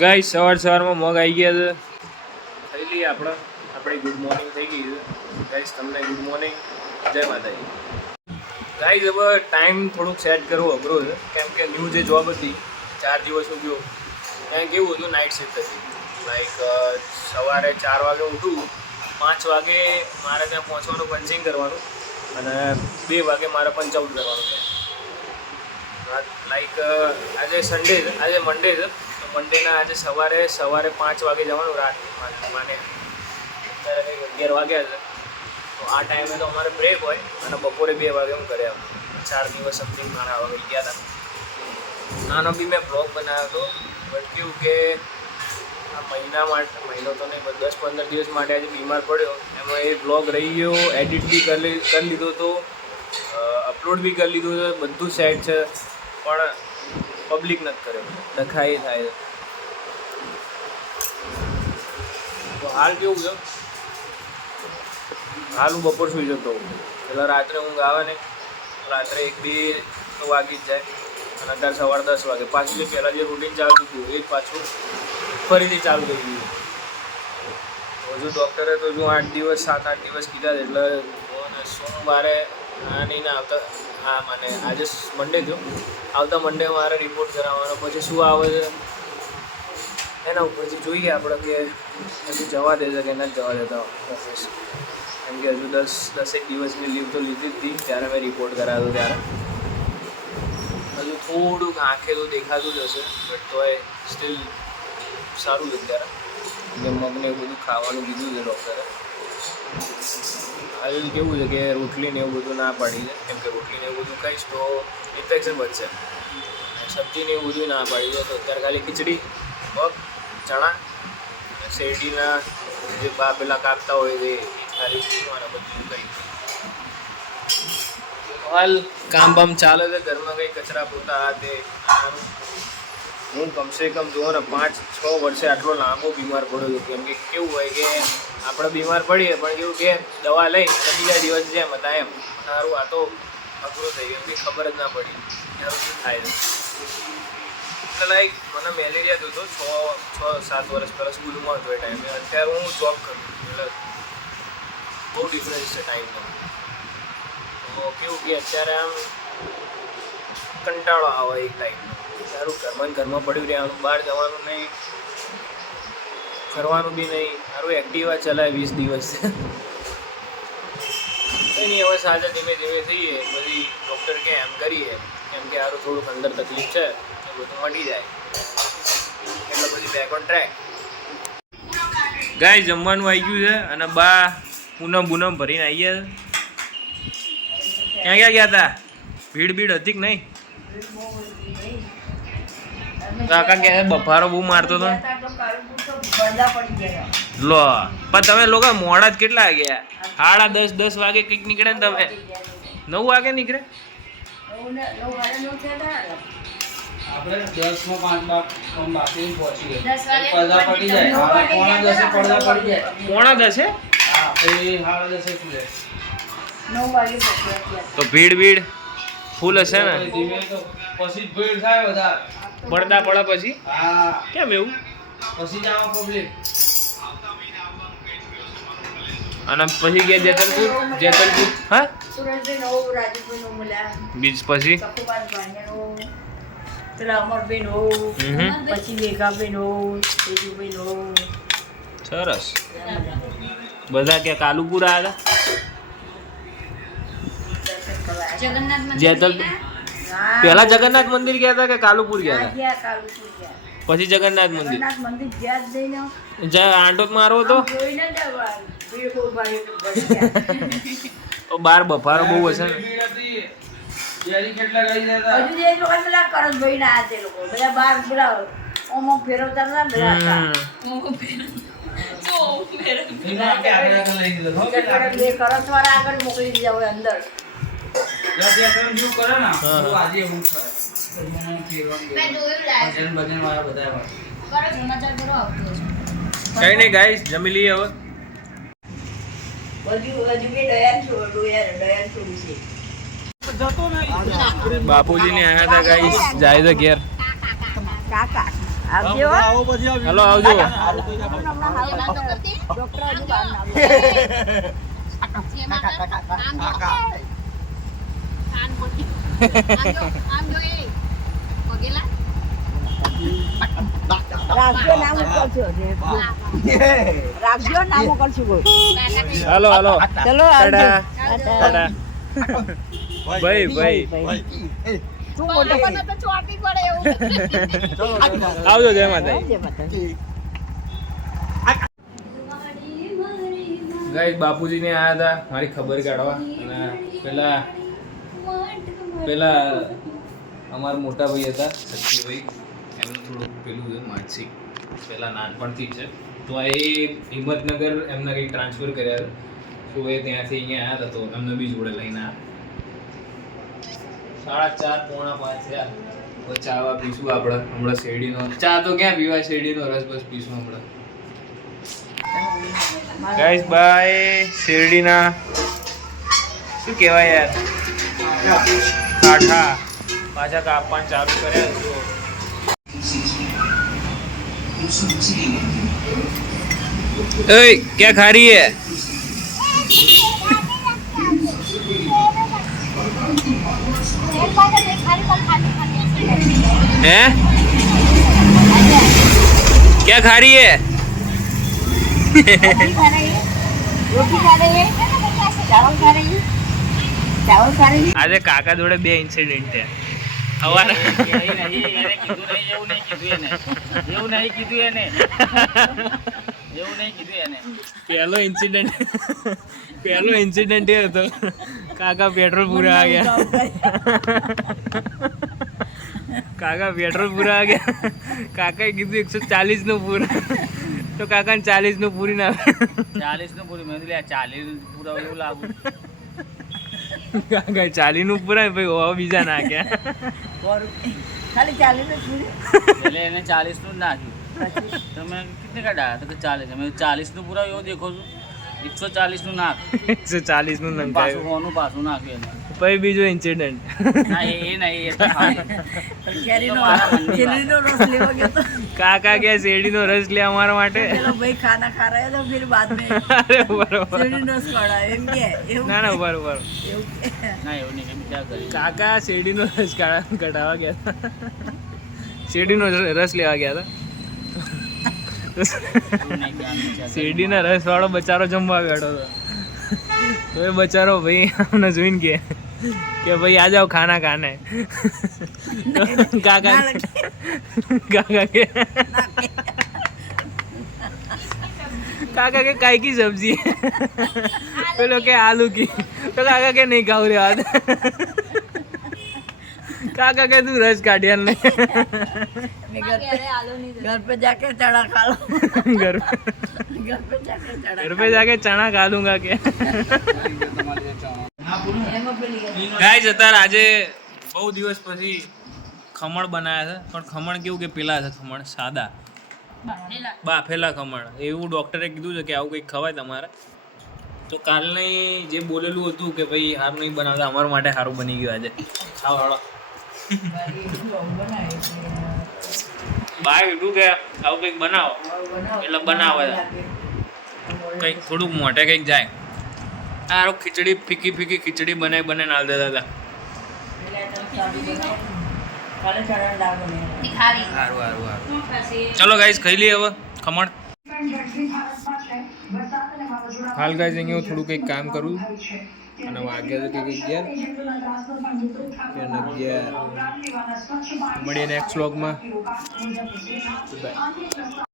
Guys સવારમાં મગ આવી ગયા છે. ખાઈ લઈએ આપણી ગુડ મોર્નિંગ થઈ ગઈ છે. ગાઈસ તમને ગુડ મોર્નિંગ, જય માતાજી. ગાઈસ હવે ટાઈમ થોડુંક સેટ કરવો અઘરો છે, કેમ કે ન્યૂ જે જોબ હતી 4 દિવસ ગયો ત્યાં કેવું હતું, નાઇટ શિફ્ટ હતી. લાઈક સવારે 4 વાગે ઉઠું, 5 વાગે મારે ત્યાં પહોંચવાનું, પંચિંગ કરવાનું, અને 2 વાગે મારે પંચ આઉટ કરવાનું છે. લાઈક આજે સન્ડે છે, આજે મંડે છે, તો મંડેના આજે સવારે 5 વાગે જવાનું, રાત માને અત્યારે કંઈક 11 વાગ્યા છે. તો આ ટાઈમે તો અમારે બ્રેક હોય, અને બપોરે 2 વાગે હું ઘરે આવું. 4 દિવસ સમથિંગ મારા વાગે ગયા હતા. નાનો બી મેં બ્લોગ બનાવ્યો હતો, બટ કેવું કે આ મહિનો તો નહીં, 10-15 દિવસ માટે આજે બીમાર પડ્યો, એમાં એ બ્લોગ રહી ગયો. એડિટ બી કરી લીધો હતો, અપલોડ બી કરી લીધું છે, બધું સેટ છે, પણ પબ્લિક નથી કર્યો, ડખાઈ થાય. તો હાલ કેવું છે, હાલ હું બપોર સુઈ જતો હોઉં, એટલે રાત્રે ઊંઘ આવે ને, રાત્રે 1-2 તો વાગી જ જાય, અને અત્યારે સવારે 10 વાગે પાછું જે પહેલાં જે રૂટીન ચાલતું હતું એ પાછું ફરીથી ચાલુ થઈ ગયું. હજુ ડૉક્ટરે તો જો 7-8 દિવસ કીધા છે, એટલે સોમવારે નહીં આવતા, હા મને આજે મંડે થયો, આવતા મંડે મારે રિપોર્ટ કરાવવાનો, પછી શું આવે છે એના ઉપરથી જોઈએ આપણે કે હજુ જવા દેશે કે નથી જવા દેતા ઓફિસ. કેમ કે હજુ 10-10 દિવસની લીવ તો લીધી જ હતી ત્યારે મેં રિપોર્ટ કરાવ્યો, ત્યારે હજુ થોડુંક આંખે તો દેખાતું જ હશે, બટ તોય સ્ટીલ સારું છે ત્યારે. કે મગને એવું બધું ખાવાનું કીધું છે ડૉક્ટરે. હાલ કેવું છે કે રોટલીને એવું બધું ના પાડી છે, કેમ કે રોટલીને એવું બધું ખાઈશ તો ઇન્ફેક્શન વધશે. સબ્જીને એવું બધું ના પાડી છે, તો અત્યારે ખાલી ખીચડી, મગ, ચણા, શેરડીના જે પેલા કાપતા હોય છે એ ખાલી બધું કંઈ. હાલ કામ બામ ચાલે છે ઘરમાં, કંઈ કચરા પોતા આ તે. હું કમસે કમ જુઓ ને 5-6 વર્ષે આટલો લાંબો બીમાર પડ્યો હતો. કેમ કે કેવું હોય કે આપણે બીમાર પડીએ, પણ કેવું કે દવા લઈ અને બીજા દિવસ જેમ હતા એમ સારું. આ તો અઘરું થઈ ગયું, કંઈ ખબર જ ના પડી એનું શું થાય છે. એટલે લાઈક મને મેલેરિયા થયો હતો 6-7 વર્ષ પહેલાં સ્કૂલમાં હતો એ ટાઈમે. અત્યારે હું જોબ કરું, એટલે બહુ ડિફરન્સ છે ટાઈમનો. તો કેવું કે અત્યારે આમ કંટાળો આવે એક ટાઈમનો. સારું ઘરમાં પડ્યું રહેવાનું, બહાર જવાનું નહીં, ફરવાનું બી નહીં. સારું એક્ટિવા ચલાવે 20 દિવસ કંઈ નહીં. હવે સાજા ધીમે ધીમે થઈએ, બધી ડૉક્ટર કે એમ કરીએ, કેમ કે સારું થોડુંક અંદર તકલીફ છે, એ બધું મટી જાય એટલે બધી બેક ઓન ટ્રેક. ગાય જમવાનું આવી ગયું છે, અને બા પૂનમ ભરીને આવી ગયા છે. ક્યાં ગયા હતા? ભીડ હતી કે નહીં? કાકા કે બફારો બહુ મારતો હતો. લો પણ તમે લોકો મોડા જ કેટલા ગયા? 10:30 વાગે કંઈક નીકળે ને, તમે 9 વાગે નીકળે? પોણા 10 તો ભીડ ફૂલ હશે ને? પછી ભીડ થાય વધારે પડદા પડે પછી. કેમ એવું? પછી જાવ પબ્લિક. અને પછી ગયા જેતલપુર. હા બીજ પછી સરસ. બધા કે કાલુપુર આવ્યા જેતલપુર. પેલા જગન્નાથ મંદિર ગયા હતા કે કાલુપુર ગયા હતા? પછી જગન્નાથ મંદિર જ્યાં આંટો મારો તો બાર બફારો બહુ હશે ને. મોકલી દીધા અંદર. કઈ નહીં ગાઈસ, જમી લઈએ હવે. બાપુજી ને આયા હતા ગાઈસ, જાય તો ઘેર. આવજો હો. હલો આવજો હમણાં હાલ ડોક્ટર હજુ બહાર ના રાખજો નામ ઉકળશો રાખજો નામ ઉકળશું કોઈ હાલો હાલો ચલો આવજો ટાટા ભાઈ ભાઈ તું મોટો આવજો જય માતા જય માતાજી. ગાઈસ બાપુજી ને આયા હતા મારી ખબર કાઢવા અને પેલા અમારા મોટા ભાઈ હતા સચિભાઈ એમનું થોડુંક પેલું છે માનસિક પહેલાં નાનપણથી જ છે તો એ હિંમતનગર એમના કંઈક ટ્રાન્સફર કર્યા હતા તો એ ત્યાંથી અહીંયા આવ્યા હતા તો એમને બી જોડે લઈને આવ્યા 4:30 પોણા 5 થયા હવે ચા વા પીશું આપણે હમણાં શેરડીનો ચા તો ક્યાં પીવા શેરડીનો રસ બસ પીશું હમણાં ગાઈસ બાય શેરડીના શું કહેવાય યાર કાઠા પાછા કાપવાનું ચાલુ કર્યા તો ओए क्या खा रही है हैं क्या खा रही है રોટી ખા રહી હે ચાવલ ખા રહી હે ચાવલ ખા રહી આજે કાકા જોડે 2 ઇન્સિડન્ટ છે હવાના પહેલો ઇન્સિડન્ટ એ હતો કાકા પેટ્રોલ પૂરા આ ગયા કાકાએ કીધું 140 નું પૂરા તો કાકાને 40 નું પૂરી ના 40 નું પૂરી મેં લે 40 પૂરા એવું લાગુ કાકા 40 નું પૂરા ભાઈ હવે બીજા નાખ્યા ખાલી ચાલી ને પૂરી એટલે એને 40 નું જ નાખ્યું તમે કેટલે का डाला तो 40 मैं 40 નું પૂરા એવો દેખો છું 140 નું નાખ 140 નું પાછું નંખાયું હોનું પાછું નાખ્યું એને પછી બીજો ઇન્સિડન્ટ ના એ નહીં એ તો કેરીનો રસ લેવા ગયો તો કાકા કે શેરડીનો રસ લે અમારા માટે चलो भाई खाना खा रहे हैं तो फिर बाद में અરે બરોબર શેરડીનો રસ ખવડાવે એમ કે એવું ના ના બરોબર એવું કે ના એવું નહીં એમ ક્યાં કરી કાકા શેરડીનો રસ કઢાવા ગયા હતા શેરડીનો રસ લેવા ગયા હતા એવું નહીં કે આમ ક્યાં શેરડીના રસ વાળો બચારો જમવા બેઠો હતો તો એ બચારો ભાઈ અમને જોઈને કે ભાઈ આ જાઓ ખાના ખાને કાકા કે काका के काय की सब्जी है पेलो के आलू की तो काका के नहीं खाऊ रे आज काका के तू रस काटिया नहीं मैं घर पे जाके चना खा लो घर पे जाके चना खा लूंगा के गाइस અત્યારે આજે બહુ દિવસ પછી ખમણ બનાવ્યા છે પણ ખમણ કેવું કે પેલા છે ખમણ સાદા બાફેલા ખમણ એવું ડૉક્ટરે કીધું છે કે આવું કંઈક ખવાય તમારે તો કાલની જે બોલેલું હતું કે ભાઈ સારું નહીં બનાવતા અમારા માટે સારું બની ગયું આજે ખાવ હાલો બાય કીધું કે આવું કંઈક બનાવો એટલે બનાવે કંઈક થોડુંક મોઢે કંઈક જાય આ ખીચડી ફીકી ફીકી ખીચડી બનાવીને હાલ દેતા હતા સારું ચલો ગાઈસ ખાઈ લઈએ હવે ખમણ હાલ ગાઈસ અહીંયા હું થોડું કંઈક કામ કરું અને વાગ્યા છે કંઈક 11 મળીએ નેક્સ્ટ વ્લોગમાં બાય